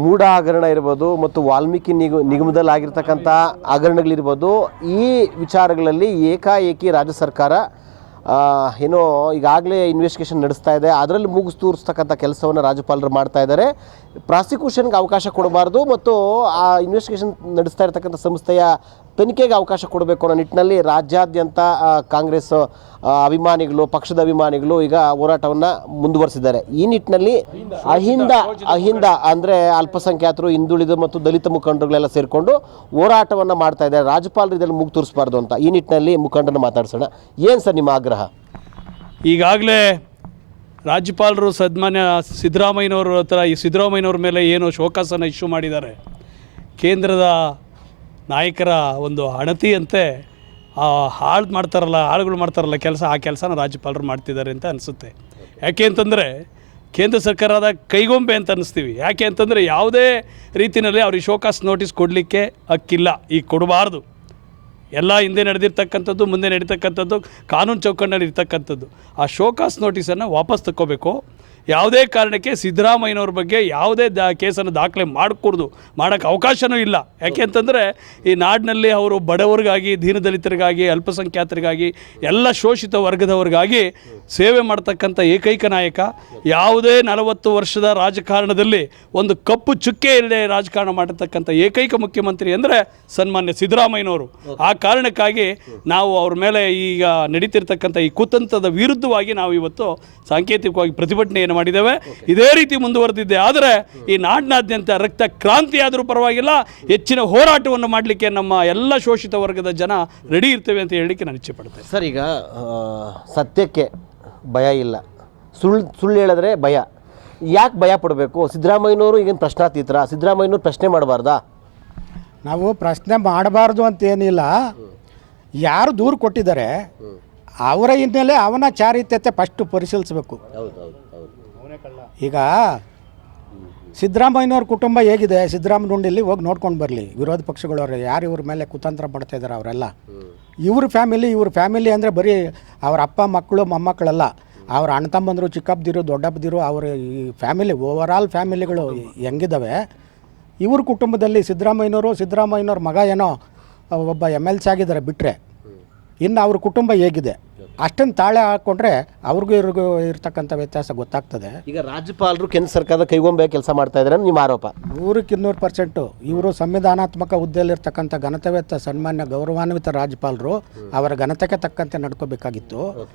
ಮೂಢ ಹಗರಣ ಇರ್ಬೋದು ಮತ್ತು ವಾಲ್ಮೀಕಿ ನಿಗ ನಿಗಮದಲ್ಲಿ ಆಗಿರ್ತಕ್ಕಂಥ ಹಗರಣಗಳಿರ್ಬೋದು ಈ ವಿಚಾರಗಳಲ್ಲಿ ಏಕಾಏಕಿ ರಾಜ್ಯ ಸರ್ಕಾರ ಏನೋ ಈಗಾಗಲೇ ಇನ್ವೆಸ್ಟಿಗೇಷನ್ ನಡೆಸ್ತಾ ಇದೆ. ಅದರಲ್ಲಿ ಮುಗಿಸ್ ತೂರಿಸ್ತಕ್ಕಂಥ ಕೆಲಸವನ್ನು ರಾಜ್ಯಪಾಲರು ಮಾಡ್ತಾ ಇದ್ದಾರೆ. ಪ್ರಾಸಿಕ್ಯೂಷನ್ಗೆ ಅವಕಾಶ ಕೊಡಬಾರ್ದು ಮತ್ತು ಆ ಇನ್ವೆಸ್ಟಿಗೇಷನ್ ನಡೆಸ್ತಾ ಇರತಕ್ಕಂಥ ಸಂಸ್ಥೆಯ ತನಿಖೆಗೆ ಅವಕಾಶ ಕೊಡಬೇಕು ಅನ್ನೋ ನಿಟ್ಟಿನಲ್ಲಿ ರಾಜ್ಯಾದ್ಯಂತ ಕಾಂಗ್ರೆಸ್ ಅಭಿಮಾನಿಗಳು, ಪಕ್ಷದ ಅಭಿಮಾನಿಗಳು ಈಗ ಹೋರಾಟವನ್ನು ಮುಂದುವರಿಸಿದ್ದಾರೆ. ಈ ನಿಟ್ಟಿನಲ್ಲಿ ಅಹಿಂದ ಅಹಿಂದ ಅಂದರೆ ಅಲ್ಪಸಂಖ್ಯಾತರು, ಹಿಂದುಳಿದ ಮತ್ತು ದಲಿತ ಮುಖಂಡರುಗಳೆಲ್ಲ ಸೇರಿಕೊಂಡು ಹೋರಾಟವನ್ನು ಮಾಡ್ತಾ ಇದ್ದಾರೆ. ರಾಜ್ಯಪಾಲರು ಇದರಲ್ಲಿ ಮುಗಿ ತೋರಿಸಬಾರ್ದು ಅಂತ ಈ ನಿಟ್ಟಿನಲ್ಲಿ ಮುಖಂಡನ ಮಾತಾಡ್ಸೋಣ. ಏನು ಸರ್ ನಿಮ್ಮ ಆಗ್ರಹ? ಈಗಾಗಲೇ ರಾಜ್ಯಪಾಲರು ಸನ್ಮಾನ್ಯ ಸಿದ್ದರಾಮಯ್ಯನವ್ರ ಹತ್ರ, ಈ ಸಿದ್ದರಾಮಯ್ಯನವ್ರ ಮೇಲೆ ಏನು ಶೋಕಾಸನ ಇಶ್ಯೂ ಮಾಡಿದ್ದಾರೆ. ಕೇಂದ್ರದ ನಾಯಕರ ಒಂದು ಅಣತಿಯಂತೆ ಹಾಳು ಮಾಡ್ತಾರಲ್ಲ, ಹಾಳುಗಳು ಮಾಡ್ತಾರಲ್ಲ ಕೆಲಸ, ಆ ಕೆಲಸನ ರಾಜ್ಯಪಾಲರು ಮಾಡ್ತಿದ್ದಾರೆ ಅಂತ ಅನಿಸುತ್ತೆ. ಯಾಕೆ ಅಂತಂದರೆ ಕೇಂದ್ರ ಸರ್ಕಾರದ ಕೈಗೊಂಬೆ ಅಂತ ಅನ್ನಿಸ್ತೀವಿ ಯಾಕೆ ಅಂತಂದರೆ ಯಾವುದೇ ರೀತಿಯಲ್ಲಿ ಅವ್ರಿಗೆ ಶೋಕಾಸ್ ನೋಟಿಸ್ ಕೊಡಲಿಕ್ಕೆ ಹಕ್ಕಿಲ್ಲ. ಈಗ ಕೊಡಬಾರ್ದು. ಎಲ್ಲ ಹಿಂದೆ ನಡೆದಿರ್ತಕ್ಕಂಥದ್ದು, ಮುಂದೆ ನಡೀತಕ್ಕಂಥದ್ದು, ಕಾನೂನು ಚೌಕಟ್ಟಿನಲ್ಲಿ ಇರ್ತಕ್ಕಂಥದ್ದು ಆ ಶೋಕಾಸ್ ನೋಟಿಸನ್ನು ವಾಪಸ್ ತಗೋಬೇಕು ಯಾವುದೇ ಕಾರಣಕ್ಕೆ ಸಿದ್ದರಾಮಯ್ಯನವ್ರ ಬಗ್ಗೆ ಯಾವುದೇ ದಾ ಕೇಸನ್ನು ದಾಖಲೆ ಮಾಡಿಕೊಡ್ದು ಮಾಡೋಕ್ಕೆ ಅವಕಾಶವೂ ಇಲ್ಲ. ಯಾಕೆ ಅಂತಂದರೆ ಈ ನಾಡಿನಲ್ಲಿ ಅವರು ಬಡವರಿಗಾಗಿ, ದೀನದಲಿತರಿಗಾಗಿ, ಅಲ್ಪಸಂಖ್ಯಾತರಿಗಾಗಿ, ಎಲ್ಲ ಶೋಷಿತ ವರ್ಗದವರಿಗಾಗಿ ಸೇವೆ ಮಾಡ್ತಕ್ಕಂಥ ಏಕೈಕ ನಾಯಕ. ಯಾವುದೇ ನಲವತ್ತು ವರ್ಷದ ರಾಜಕಾರಣದಲ್ಲಿ ಒಂದು ಕಪ್ಪು ಚುಕ್ಕೆ ಇಲ್ಲದೆ ರಾಜಕಾರಣ ಮಾಡಿರ್ತಕ್ಕಂಥ ಏಕೈಕ ಮುಖ್ಯಮಂತ್ರಿ ಅಂದರೆ ಸನ್ಮಾನ್ಯ ಸಿದ್ದರಾಮಯ್ಯನವರು. ಆ ಕಾರಣಕ್ಕಾಗಿ ನಾವು ಅವ್ರ ಮೇಲೆ ಈಗ ನಡೀತಿರ್ತಕ್ಕಂಥ ಈ ಕುತಂತ್ರದ ವಿರುದ್ಧವಾಗಿ ನಾವು ಇವತ್ತು ಸಾಂಕೇತಿಕವಾಗಿ ಪ್ರತಿಭಟನೆಯನ್ನು ಮಾಡಿದ್ದೇವೆ. ಇದೇ ರೀತಿ ಮುಂದುವರೆದಿದ್ದೆ ಆದರೆ ಈ ನಾಡಿನಾದ್ಯಂತ ರಕ್ತ ಕ್ರಾಂತಿ ಆದರೂ ಪರವಾಗಿಲ್ಲ. ಹೆಚ್ಚಿನ ಹೋರಾಟವನ್ನು ಮಾಡಲಿಕ್ಕೆ ನಮ್ಮ ಎಲ್ಲ ಶೋಷಿತ ವರ್ಗದ ಜನ ರೆಡಿ ಇರ್ತೇವೆ ಅಂತ ಹೇಳಲಿಕ್ಕೆ ನಾನು ಇಚ್ಛೆ ಪಡ್ತೇನೆ ಸರ್ ಈಗ ಸತ್ಯಕ್ಕೆ ಭಯ ಇಲ್ಲ. ಸುಳ್ಳು ಸುಳ್ಳು ಹೇಳಿದ್ರೆ ಭಯ. ಯಾಕೆ ಭಯ ಪಡಬೇಕು? ಸಿದ್ದರಾಮಯ್ಯನವರು ಈಗಿನ ಪ್ರಶ್ನಾತೀತರ. ಸಿದ್ದರಾಮಯ್ಯನವ್ರು ಪ್ರಶ್ನೆ ಮಾಡಬಾರ್ದಾ? ನಾವು ಪ್ರಶ್ನೆ ಮಾಡಬಾರ್ದು ಅಂತ ಏನಿಲ್ಲ ಯಾರು ದೂರು ಕೊಟ್ಟಿದ್ದಾರೆ ಅವರ ಹಿನ್ನೆಲೆ ಅವನ ಚಾರಿತ್ಯತೆ ಫಸ್ಟ್ ಪರಿಶೀಲಿಸಬೇಕು. ಈಗ ಸಿದ್ದರಾಮಯ್ಯನವ್ರ ಕುಟುಂಬ ಹೇಗಿದೆ? ಸಿದ್ದರಾಮಯ್ಯನಹಳ್ಳಿಲಿ ಹೋಗಿ ನೋಡ್ಕೊಂಡು ಬರಲಿ. ವಿರೋಧ ಪಕ್ಷಗಳವ್ರು ಯಾರು ಇವ್ರ ಮೇಲೆ ಕುತಂತ್ರ ಮಾಡ್ತಾ ಇದ್ದಾರೆ ಅವರೆಲ್ಲ? ಇವ್ರ ಫ್ಯಾಮಿಲಿ ಇವ್ರ ಫ್ಯಾಮಿಲಿ ಅಂದರೆ ಬರೀ ಅವ್ರ ಅಪ್ಪ ಮಕ್ಕಳು ಮೊಮ್ಮಕ್ಕಳೆಲ್ಲ. ಅವ್ರ ಅಣ್ಣ ತಮ್ಮಂದರು ಚಿಕ್ಕಪ್ಪದಿರು ದೊಡ್ಡಪ್ಪದಿರು ಅವ್ರ ಈ ಫ್ಯಾಮಿಲಿ ಓವರಾಲ್ ಫ್ಯಾಮಿಲಿಗಳು ಹೆಂಗಿದ್ದಾವೆ ಇವ್ರ ಕುಟುಂಬದಲ್ಲಿ ಸಿದ್ದರಾಮಯ್ಯನವರು ಸಿದ್ದರಾಮಯ್ಯನವ್ರ ಮಗ ಏನೋ ಒಬ್ಬ ಎಂ ಎಲ್ ಸಿ ಆಗಿದ್ದಾರೆ ಬಿಟ್ಟರೆ ಇನ್ನು ಅವ್ರ ಕುಟುಂಬ ಹೇಗಿದೆ? ಅಷ್ಟನ್ನು ತಾಳೆ ಹಾಕ್ಕೊಂಡ್ರೆ ಅವ್ರಿಗೂ ಇವ್ರಿಗೂ ಇರ್ತಕ್ಕಂಥ ವ್ಯತ್ಯಾಸ ಗೊತ್ತಾಗ್ತದೆ. ಈಗ ರಾಜ್ಯಪಾಲರು ಕೇಂದ್ರ ಸರ್ಕಾರದ ಕೈಗೊಂಬೆ ಕೆಲಸ ಮಾಡ್ತಾ ಇದ್ದಾರೆ ನಿಮ್ಮ ಆರೋಪ. ನೂರಕ್ಕೆ ಇನ್ನೂರು ಪರ್ಸೆಂಟು. ಇವರು ಸಂವಿಧಾನಾತ್ಮಕ ಹುದ್ದೆಯಲ್ಲಿರ್ತಕ್ಕಂಥ ಘನತೆವೆತ್ತ ಸನ್ಮಾನ್ಯ ಗೌರವಾನ್ವಿತ ರಾಜ್ಯಪಾಲರು ಅವರ ಘನತೆಗೆ ತಕ್ಕಂತೆ ನಡ್ಕೋಬೇಕಾಗಿತ್ತು.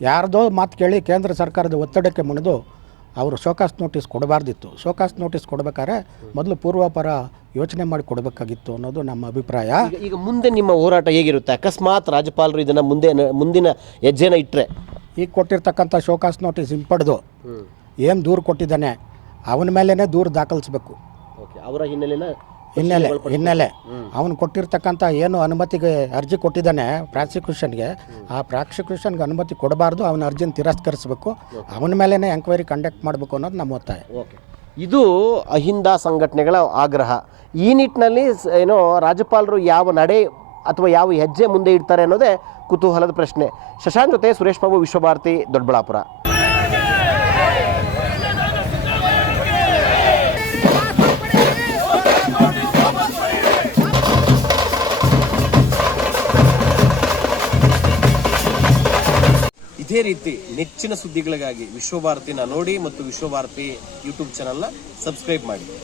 ಯಾರ್ದೋ ಮಾತು ಕೇಳಿ ಕೇಂದ್ರ ಸರ್ಕಾರದ ಒತ್ತಡಕ್ಕೆ ಮುಣಿದು ಅವರು ಶೋಕಾಸ್ ನೋಟಿಸ್ ಕೊಡಬಾರ್ದಿತ್ತು. ಶೋಕಾಸ್ ನೋಟಿಸ್ ಕೊಡಬೇಕಾದ್ರೆ ಮೊದಲು ಪೂರ್ವಾಪರ ಯೋಚನೆ ಮಾಡಿ ಕೊಡಬೇಕಾಗಿತ್ತು ಅನ್ನೋದು ನಮ್ಮ ಅಭಿಪ್ರಾಯ. ಈಗ ಮುಂದೆ ನಿಮ್ಮ ಹೋರಾಟ ಹೇಗಿರುತ್ತೆ? ಅಕಸ್ಮಾತ್ ರಾಜ್ಯಪಾಲರು ಇದನ್ನು ಮುಂದೆ ಮುಂದಿನ ಹೆಜ್ಜೆನ ಇಟ್ಟರೆ ಈಗ ಕೊಟ್ಟಿರ್ತಕ್ಕಂಥ ಶೋಕಾಸ್ ನೋಟಿಸ್ ಹಿಂಪಡೆದು ಏನು ದೂರು ಕೊಟ್ಟಿದ್ದಾನೆ ಅವನ ಮೇಲೇ ದೂರು ದಾಖಲಿಸ್ಬೇಕು. ಓಕೆ ಅವರ ಹಿನ್ನೆಲೆನ ಹಿನ್ನೆಲೆ ಹಿನ್ನೆಲೆ. ಅವನು ಕೊಟ್ಟಿರ್ತಕ್ಕಂಥ ಏನು ಅನುಮತಿಗೆ ಅರ್ಜಿ ಕೊಟ್ಟಿದ್ದಾನೆ ಪ್ರಾಸಿಕ್ಯೂಷನ್ಗೆ ಆ ಪ್ರಾಸಿಕ್ಯೂಷನ್ಗೆ ಅನುಮತಿ ಕೊಡಬಾರ್ದು ಅವನ ಅರ್ಜಿನ ತಿರಸ್ಕರಿಸಬೇಕು. ಅವನ ಮೇಲೇ ಎಂಕ್ವೈರಿ ಕಂಡಕ್ಟ್ ಮಾಡಬೇಕು ಅನ್ನೋದು ನಮ್ಮ ಒತ್ತಾಯ. ಓಕೆ. ಇದು ಅಹಿಂದ ಸಂಘಟನೆಗಳ ಆಗ್ರಹ. ಈ ನಿಟ್ಟಿನಲ್ಲಿ ಏನು ಏನೋ ರಾಜ್ಯಪಾಲರು ಯಾವ ನಡೆ ಅಥವಾ ಯಾವ ಹೆಜ್ಜೆ ಮುಂದೆ ಇಡ್ತಾರೆ ಅನ್ನೋದೇ ಕುತೂಹಲದ ಪ್ರಶ್ನೆ. ಶಶಾಂಕ್ ಜೊತೆ ಸುರೇಶ್ ಬಾಬು ವಿಶ್ವಭಾರತಿ ದೊಡ್ಡಬಳ್ಳಾಪುರ. ಇದೇ ರೀತಿ ನೆಚ್ಚಿನ ಸುದ್ದಿಗಳಿಗಾಗಿ ವಿಶ್ವಭಾರತಿನ ನೋಡಿ ಮತ್ತು ವಿಶ್ವಭಾರತಿ ಯೂಟ್ಯೂಬ್ ಚಾನಲ್ನ ಸಬ್ಸ್ಕ್ರೈಬ್ ಮಾಡಿ.